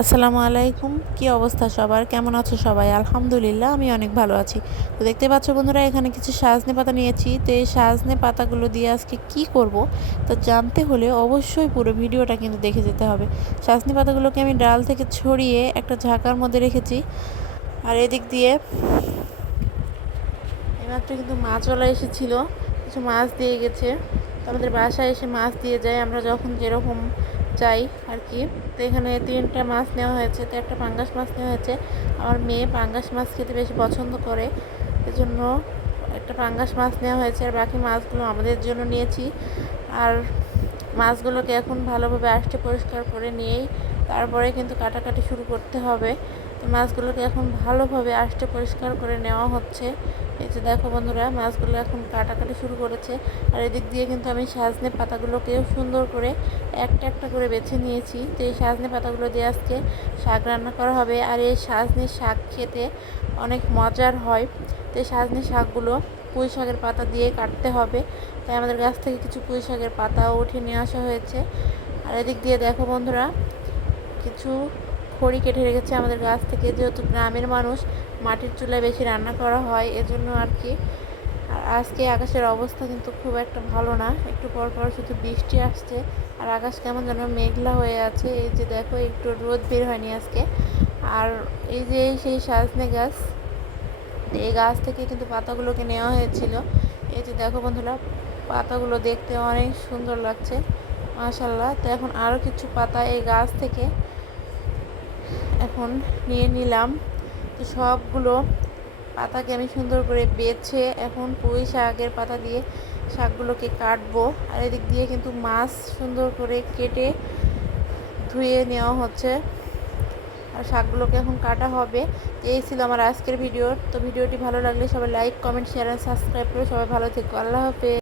আসসালামু আলাইকুম। কি অবস্থা সবার? কেমন আছো সবাই? আলহামদুলিল্লাহ আমি অনেক ভালো আছি। তো দেখতে পাচ্ছ বন্ধুরা, এখানে কিছু সজনে পাতা নিয়েছি। তো এই সজনে পাতাগুলো দিয়ে আজকে কি করব তো জানতে হলে অবশ্যই পুরো ভিডিওটা কিন্তু দেখে যেতে হবে। সজনে পাতাগুলোকে আমি ডাল থেকে ছড়িয়ে একটা ঝাঁকার মধ্যে রেখেছি। আর এদিক দিয়ে এইমাত্র কিন্তু মাছওয়ালা এসেছিল, কিছু মাছ দিয়ে গেছে। তো আমাদের বাসায় এসে মাছ দিয়ে যায় আমরা যখন যেরকম চাই আর কি। তো এখানে 3টা মাছ নেওয়া হয়েছে, তো একটা পাঙ্গাস মাছ নেওয়া হয়েছে। আমার মেয়ে পাঙ্গাস মাছ খেতে বেশি পছন্দ করে, এজন্য একটা পাঙ্গাস মাছ নেওয়া হয়েছে। আর বাকি মাছগুলো আমাদের জন্য নিয়েছি। আর মাছগুলোকে এখন ভালোভাবে আঁশটে পরিষ্কার করে নিয়েই তারপরে কিন্তু কাটাকাটি শুরু করতে হবে। তো মাছগুলোকে এখন ভালোভাবে আঁশটে পরিষ্কার করে নেওয়া হচ্ছে। এই যে দেখো বন্ধুরা, মাছগুলো এখন কাটাকাটি শুরু করেছে। আর এদিক দিয়ে কিন্তু আমি সজনে পাতাগুলোকেও সুন্দর করে একটা একটা করে বেছে নিয়েছি। তো এই সজনে পাতাগুলো দিয়ে আজকে শাক রান্না করা হবে। আর এই সজনে শাক খেতে অনেক মজার হয়। তো এই সজনে শাকগুলো পুঁই শাকের পাতা দিয়ে কাটতে হবে। তাই আমাদের গাছ থেকে কিছু পুঁই শাকের পাতাও উঠে নিয়ে আসা হয়েছে। আর এদিক দিয়ে দেখো বন্ধুরা, কিছু খড়ি কেটে রেখেছে আমাদের গাছ থেকে, যেহেতু গ্রামের মানুষ মাটির চুলায় বেশি রান্না করা হয় এজন্য আর কি। আর আজকে আকাশের অবস্থা কিন্তু খুব একটা ভালো না, একটু পর পর শুধু বৃষ্টি আসছে। আর আকাশ কেমন যেন মেঘলা হয়ে আছে। এই যে দেখো, একটু রোদ বের হয়নি আজকে। আর এই যে সেই সজনে গাছ, এই গাছ থেকে কিন্তু পাতাগুলোকে নেওয়া হয়েছিল। এই যে দেখো বন্ধুরা, পাতাগুলো দেখতে অনেক সুন্দর লাগছে মাশাল্লাহ। তো এখন আরও কিছু পাতা এই গাছ থেকে এখন নিয়ে নিলাম। তো সবগুলো পাতাকে আমি সুন্দর করে বেছে এখন পুঁই শাকের পাতা দিয়ে শাকগুলোকে কাটবো। আর এদিক দিয়ে কিন্তু মাছ সুন্দর করে কেটে ধুয়ে নেওয়া হচ্ছে। আর শাকগুলোকে এখন কাটা হবে। এই ছিল আমার আজকের ভিডিও। তো ভিডিওটি ভালো লাগলে সবাই লাইক, কমেন্ট, শেয়ার আর সাবস্ক্রাইব করে সবাই ভালো থেকো। আল্লাহ হাফেজ।